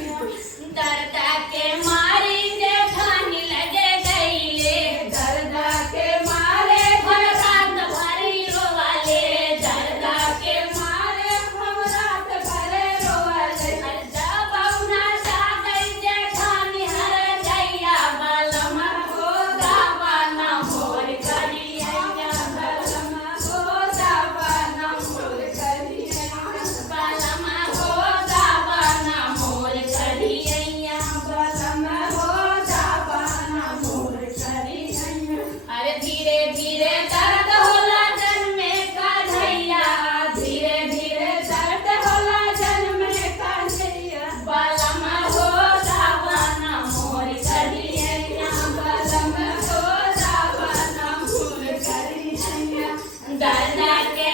दर्दा के मारी जेठानी लगे गईले, दर्दा के मारे हम रात भरी रोवाले, दर्दा के मारे हम रात भरे रोवाले। जब अपना सागई जेठानी हर जइया बलमा हो दावाना मोर करिया, बलमा हो दावाना मोर करिया, बलमा हो दावाना मोर करिया, बलमा हो दावाना मोर करिया। अरे धीरे धीरे दर्द होला जन्मे का धैया, धीरे धीरे दर्द होला जन्मे का धैया, बलमा हो दावाना मोर करिया, बलमा हो दावाना मोर करिया। दर्दा के